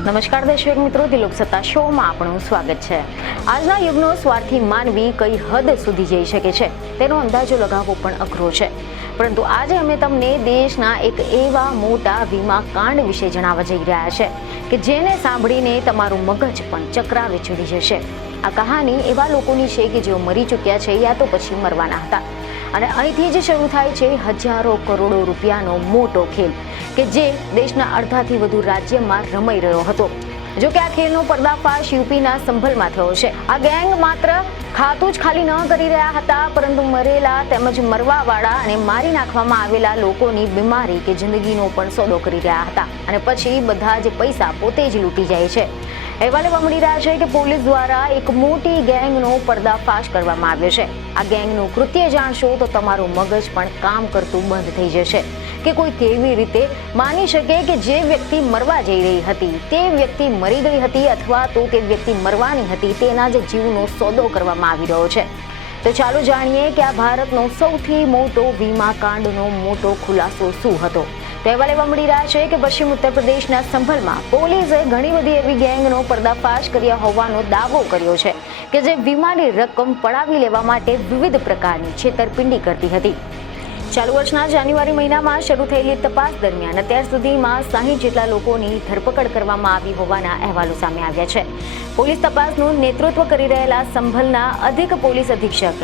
નમસ્કાર દર્શક મિત્રો, દિલોક સત્તા શોમાં આપણું સ્વાગત છે. આજના યુગનો સ્વાર્થી માનવી કઈ હદ સુધી જઈ શકે છે તેનો અંદાજો લગાવવો પણ અઘરો છે. પરંતુ આજે અમે તમને દેશના એક એવા મોટા વીમા કાંડ વિશે જણાવવા જઈ રહ્યા છે કે જેને સાંભળીને તમારું મગજ પણ ચક્રાવે ચડી જશે. આ કહાની એવા લોકોની છે કે જેઓ મરી ચૂક્યા છે યા તો પછી મરવાના હતા, અને અહીંથી જ શરૂ થાય છે હજારો કરોડો રૂપિયાનો મોટો ખેલ કે જે દેશના અડધાથી વધુ રાજ્યમાં રમાઈ રહ્યો હતો. જો કે આ ખેલનો પર્દાફાશ યુપીના સંભલમાં થયો છે. આ ગેંગ માત્ર ખાતું જ ખાલી ન કરી રહ્યા હતા, પરંતુ મરેલા તેમજ મરવાવાળા અને મારી નાખવામાં આવેલા લોકોની બીમારી કે જિંદગીનો પણ સોદો કરી રહ્યા હતા, અને પછી બધા જ પૈસા પોતે જ લૂંટી જાય છે. અહેવાલ એવા મળી રહ્યા છે કે પોલીસ દ્વારા એક મોટી ગેંગનો પર્દાફાશ કરવામાં આવ્યો છે. આ ગેંગનું કૃત્ય જાણશો તો તમારું મગજ પણ કામ કરતું બંધ થઈ જશે કે કોઈ કેવી રીતે માની શકે કે જે વ્યક્તિ મરવા જઈ રહી હતી તે વ્યક્તિ મરી ગઈ હતી, અથવા તો તે વ્યક્તિ મરવાની હતી તેના જ જીવનો સોદો કરવામાં આવી રહ્યો છે. તો ચાલો જાણીએ કે આ ભારતનો સૌથી મોટો વીમા કાંડનો મોટો ખુલાસો શું હતો. અહેવાલ એવા મળી રહ્યા છે કે પશ્ચિમ ઉત્તર પ્રદેશના સંભલમાં પોલીસે ઘણી બધી એવી ગેંગનો પર્દાફાશ કર્યા હોવાનો દાવો કર્યો છે કે જે વીમાની રકમ પડાવી લેવા માટે વિવિધ પ્રકારની છેતરપિંડી કરતી હતી. ચાલુ વર્ષના જાન્યુઆરી મહિનામાં શરૂ થયેલી તપાસ દરમિયાન અત્યાર સુધીમાં 60 જેટલા લોકોની ધરપકડ કરવામાં આવી હોવાના અહેવાલો સામે આવ્યા છે. પોલીસ તપાસનું નેતૃત્વ કરી રહેલા સંભલના અધિક પોલીસ અધિક્ષક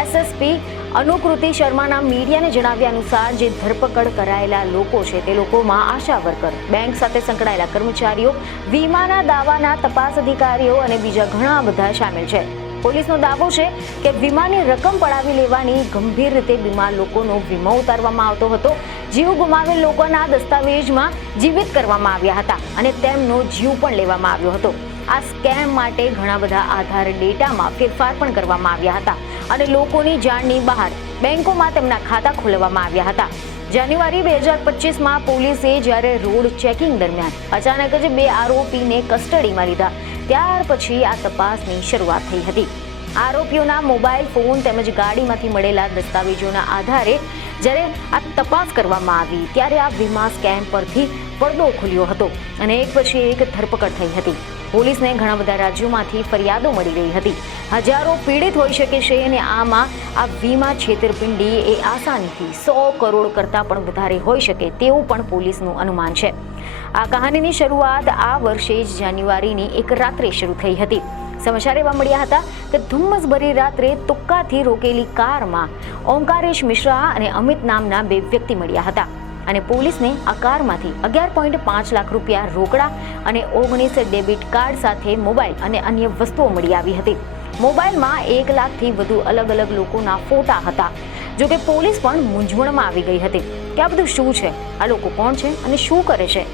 એસએસપી અનુકૃતિ શર્માના મીડિયાને જણાવ્યા અનુસાર જે ધરપકડ કરાયેલા લોકો છે તે લોકોમાં આશા વર્કર, બેંક સાથે સંકળાયેલા કર્મચારીઓ, વીમાના દાવાના તપાસ અધિકારીઓ અને બીજા ઘણા બધા સામેલ છે. પોલીસનો દાવો છે કે વીમાની રકમ પડાવી લેવાની ગંભીર રીતે બીમાર લોકોનો વીમો ઉતારવામાં આવતો હતો. જીવ ગુમાવેલ લોકોના દસ્તાવેજમાં જીવિત કરવામાં આવ્યા હતા અને તેમનો જીવ પણ લેવામાં આવ્યો હતો. આ સ્કેમ માટે ઘણા બધા આધાર ડેટામાં ફેરફાર પણ કરવામાં આવ્યા હતા અને લોકોની જાણની બહાર બેંકોમાં તેમના ખાતા ખોલવામાં આવ્યા હતા. જાન્યુઆરી 2025માં પોલીસે જ્યારે રોડ ચેકિંગ દરમિયાન અચાનક જ 2 આરોપીને કસ્ટડીમાં લીધા, ત્યાર પછી આ તપાસની શરૂઆત થઈ હતી. આરોપીઓના મોબાઈલ ફોન તેમજ ગાડીમાંથી મળેલા દસ્તાવેજોના આધારે જ્યારે આ તપાસ કરવામાં આવી ત્યારે આ વીમા સ્કેમ પરથી પડદો ખુલ્યો હતો અને એક પછી એક ધરપકડ થઈ હતી. પોલીસને ઘણા બધા રાજ્યોમાંથી ફરિયાદો મળી રહી હતી. હજારો પીડિત હોઈ શકે છે અને આમાં આ વીમા છેતરપિંડી એ આસાનીથી 100 કરોડ કરતાં પણ વધારે હોઈ શકે તેવું પણ પોલીસનું અનુમાન છે. આ કહાનીની શરૂઆત આ વર્ષે જ જાન્યુઆરીની એક રાત્રે શરૂ થઈ હતી. સમાચાર એવા મળ્યા હતા કે ધુમ્મસભરી રાત્રે તુક્કાથી રોકેલી કારમાં ઓમકારેશ મિશ્રા અને અમિત નામના 2 વ્યક્તિ મળ્યા હતા અને પોલીસને આ કારમાંથી 11.5 લાખ રૂપિયા રોકડા અને 19 ડેબિટ કાર્ડ સાથે મોબાઈલ અને અન્ય વસ્તુઓ મળી આવી હતી. મોબાઈલમાં 1 લાખથી વધુ અલગ અલગ લોકોના ફોટા હતા. જોકે પોલીસ પણ મૂંઝવણમાં આવી ગઈ હતી કે આ બધું શું છે, આ લોકો કોણ છે અને શું કરે છે.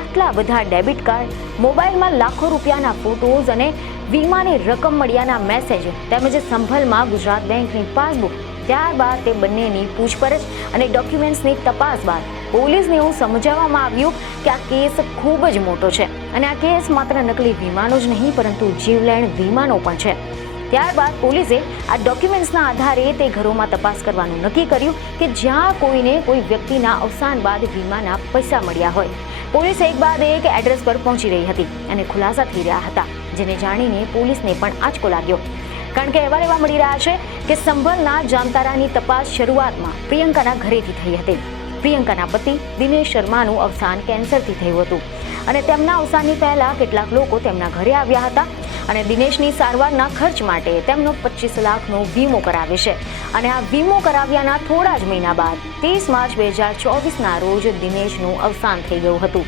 આટલા બધા ડેબિટ કાર્ડ, મોબાઈલમાં લાખો રૂપિયાના ફોટોઝ અને વીમાની રકમ મળ્યાના મેસેજ તેમજ સંભલમાં ગુજરાત બેંકની પાસબુક. ત્યારબાદ તે બંનેની પૂછપરછ અને ડોક્યુમેન્ટ્સની તપાસ બાદ પોલીસને એવું સમજાવવામાં આવ્યું કે આ કેસ ખૂબ જ મોટો છે અને આ કેસ માત્ર નકલી વીમાનો જ નહીં પરંતુ જીવલેણ વીમાનો પણ છે. ત્યારબાદ પોલીસે આ ડોક્યુમેન્ટ્સના આધારે તે ઘરોમાં તપાસ કરવાનું નક્કી કર્યું કે જ્યાં કોઈને કોઈ વ્યક્તિના અવસાન બાદ વીમાના પૈસા મળ્યા હોય. પોલીસ એક બાદ એક એડ્રેસ પર પહોંચી રહી હતી અને ખુલાસા થઈ રહ્યા હતા, જેને જાણીને પોલીસને પણ આંચકો લાગ્યો. કારણ કે અહેવાલ એવા મળી રહ્યા છે કે સંભલના જામતારાની તપાસ શરૂઆતમાં પ્રિયંકાના ઘરેથી થઈ હતી. પ્રિયંકાના પતિ દિનેશ શર્માનું અવસાન કેન્સરથી થયું હતું અને તેમના અવસાનની પહેલા કેટલાક લોકો તેમના ઘરે આવ્યા હતા અને દિનેશની સારવારના ખર્ચ માટે તેમનો 25 લાખનો વીમો કરાવે છે. અને આ વીમો કરાવ્યાના થોડા જ મહિના બાદ 30 માર્ચ 2024ના રોજ દિનેશનું અવસાન થઈ ગયું હતું,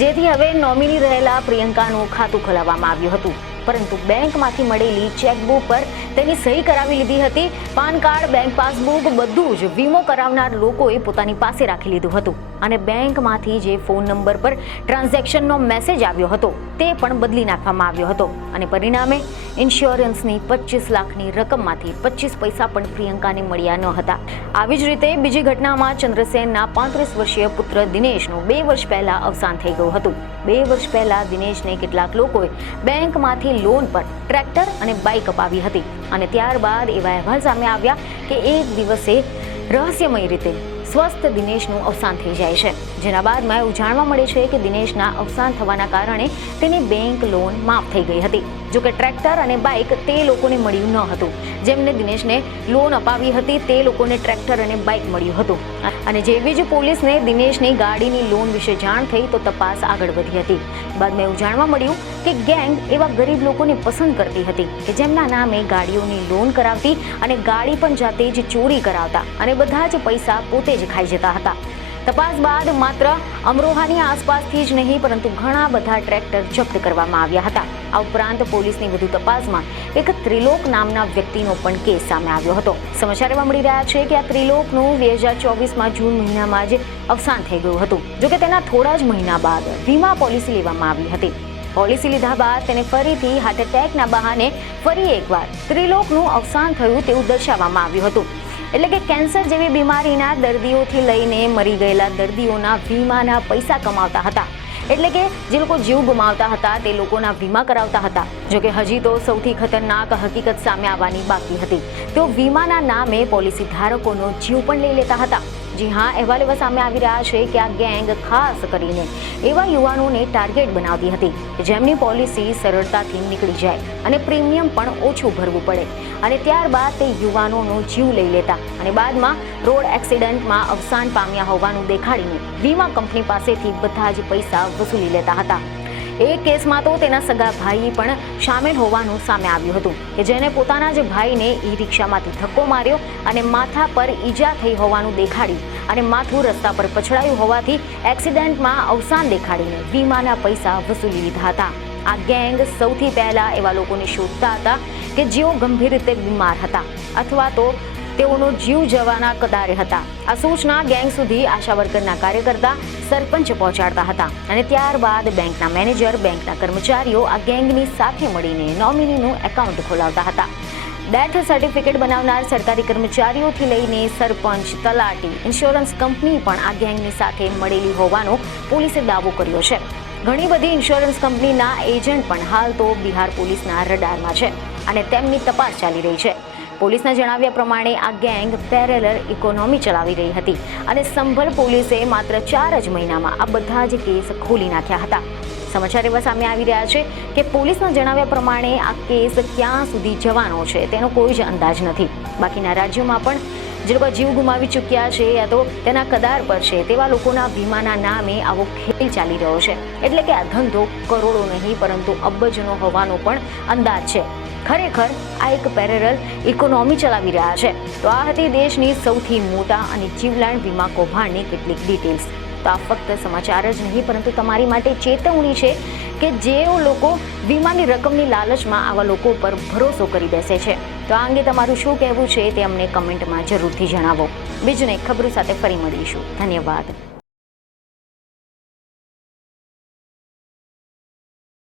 જેથી હવે નોમિની રહેલા પ્રિયંકાનું ખાતું ખોલાવવામાં આવ્યું હતું. પરંતુ બેંકમાંથી મળેલી ચેકબુક પર તેની સહી કરાવી લીધી હતી. પાન કાર્ડ, બેંક પાસબુક બધું જ વીમો કરાવનાર લોકોએ પોતાની પાસે રાખી લીધું હતું અને બેંકમાંથી જે ફોન નંબર પર ટ્રાન્ઝેક્શનનો મેસેજ આવ્યો હતો તે પણ બદલી નાખવામાં આવ્યો હતો અને પરિણામે ઇન્સ્યોરન્સની 25 લાખની રકમમાંથી 25 પૈસા પણ પ્રિયંકાને મળ્યા ન હતા. આવી જ રીતે બીજી ઘટનામાં ચંદ્રસેનના 35 વર્ષીય પુત્ર દિનેશનું 2 વર્ષ પહેલા અવસાન થઈ ગયું હતું. 2 વર્ષ પહેલા દિનેશને કેટલાક લોકોએ બેંકમાંથી લોન પર ટ્રેક્ટર અને બાઇક અપાવી હતી અને ત્યારબાદ એવા અહેવાલ સામે આવ્યા કે એક દિવસે રહસ્યમય રીતે સ્વસ્થ દિનેશનું અવસાન થઈ જાય છે, જેના બાદમાં એવું જાણવા મળે છે કે દિનેશના અવસાન થવાના કારણે તેની બેંક લોન માફ થઈ ગઈ હતી. જો કે ટ્રેક્ટર અને બાઇક તે લોકોને મળ્યું ન હતું. જેમને દિનેશને લોન અપાવી હતી તે લોકોને ટ્રેક્ટર અને બાઇક મળ્યું હતું. અને જેવી જ પોલીસને દિનેશની ગાડીની લોન વિશે જાણ થઈ તો તપાસ આગળ વધી હતી. બાદમાં એવું જાણવા મળ્યું કે ગેંગ એવા ગરીબ લોકોને પસંદ કરતી હતી કે જેમના નામે ગાડીઓની લોન કરાવતી અને ગાડી પણ જાતે જ ચોરી કરાવતા અને બધા જ પૈસા પોતે જ ખાઈ જતા હતા. તપાસ બાદ માત્ર અમરોહાની આસપાસથી જ નહીં પરંતુ ઘણા બધા ટ્રેક્ટર જપ્ત કરવામાં આવ્યા હતા. આ ઉપરાંત પોલીસની વધુ તપાસમાં એક ત્રિલોક નામના વ્યક્તિનો પણ કેસ સામે આવ્યો હતો. સમાચાર એવા મળી રહ્યા છે કે આ ત્રિલોકનું 2024માં જૂન મહિનામાં જ અવસાન થઈ ગયું હતું. જોકે તેના થોડા જ મહિના બાદ વીમા પોલિસી લેવામાં આવી હતી. પોલિસી લીધા બાદ તેને ફરીથી હાર્ટ એટેકના બહાને ફરી એકવાર ત્રિલોકનું અવસાન થયું તેવું દર્શાવવામાં આવ્યું હતું. એટલે કે કેન્સર જેવી બીમારીના દર્દીઓથી લઈને મરી ગયેલા દર્દીઓના વીમાના પૈસા કમાવતા હતા. એટલે કે જે લોકો જીવ ગુમાવતા હતા તે લોકોના વીમા કરાવતા હતા. જોકે હજી તો સૌથી ખતરનાક હકીકત સામે આવવાની બાકી હતી. તેઓ વીમાના નામે પોલિસી ધારકોનો જીવ પણ લઈ લેતા હતા. જી હા, અહેવાલ એવા સામે આવી રહ્યા છે કે આ ગેંગ ખાસ કરીને એવા યુવાનોને ટાર્ગેટ બનાવતી હતી કે જેમની પોલિસી સરળતાથી નીકળી જાય અને પ્રીમિયમ પણ ઓછું ભરવું પડે અને ત્યારબાદ તે યુવાનોનો જીવ લઈ લેતા અને બાદમાં રોડ એક્સિડન્ટમાં અવસાન પામ્યા હોવાનું દેખાડીને વીમા કંપની પાસેથી બધા જ પૈસા વસૂલી લેતા હતા. એક કેસમાં તો તેના સગા ભાઈ પણ સામેલ હોવાનું સામે આવ્યું હતું કે જેને પોતાના જ ભાઈને ઈ રિક્ષામાંથી ધક્કો માર્યો અને માથા પર ઈજા થઈ હોવાનું દેખાડ્યું અને માથું રસ્તા પર પછડાયું હોવાથી એક્સિડન્ટમાં અવસાન દેખાડીને વીમાના પૈસા વસૂલી લીધા હતા. આ ગેંગ સૌથી પહેલા એવા લોકોને શોધતા હતા કે જેઓ ગંભીર રીતે બીમાર હતા અથવા તો તેઓનો જીવ જવાના કદારે હતા. આ સૂચના ગેંગ સુધી આશા વર્કરના કાર્યકર્તા, સરપંચ પહોંચાડતા હતા અને ત્યારબાદ બેંકના મેનેજર, બેંકના કર્મચારીઓ આ ગેંગની સાથે મળીને નોમિનીનું એકાઉન્ટ ખોલાવતા હતા. ડેથ સર્ટિફિકેટ બનાવનાર સરકારી કર્મચારીઓથી લઈને સરપંચ, તલાટી, ઇન્સ્યોરન્સ કંપની પણ આ ગેંગની સાથે મળેલી હોવાનો પોલીસે દાવો કર્યો છે. ઘણી બધી ઇન્સ્યોરન્સ કંપનીના એજન્ટ પણ હાલ તો બિહાર પોલીસના રડારમાં છે અને તેમની તપાસ ચાલી રહી છે. પોલીસના જણાવ્યા પ્રમાણે આ ગેંગ પેરેલલ ઇકોનોમી ચલાવી રહી હતી અને સંભલ પોલીસે માત્ર 4 જ મહિનામાં આ બધા જ કેસ ખોલી નાખ્યા હતા. સમાચાર એવા સામે આવી રહ્યા છે કે પોલીસના જણાવ્યા પ્રમાણે આ કેસ ક્યાં સુધી જવાનો છે તેનો કોઈ જ અંદાજ નથી. બાકીના રાજ્યોમાં પણ જે લોકો જીવ ગુમાવી ચૂક્યા છે યા તો તેના કદાર પર છે તેવા લોકોના વીમાના નામે આવો ખેલ ચાલી રહ્યો છે. એટલે કે આ ધંધો કરોડો નહીં પરંતુ અબજનો હોવાનો પણ અંદાજ છે. ખરેખર આ એક પેરેલલ ઇકોનોમી ચલાવી રહ્યા છે. તો આ હતી દેશની સૌથી મોટા અને જીવલેણ વીમા કૌભાંડની કેટલીક ડિટેલ્સ. તો આ ફક્ત સમાચાર જ નહીં પરંતુ તમારી માટે ચેતવણી છે કે જેઓ લોકો વીમાની રકમની લાલચમાં આવા લોકો પર ભરોસો કરી બેસે છે. તો આ અંગે તમારું શું કહેવું છે તે અમને કમેન્ટમાં જરૂરથી જણાવો. બીજું નહીં, ખબરો સાથે ફરી મળીશું. ધન્યવાદ.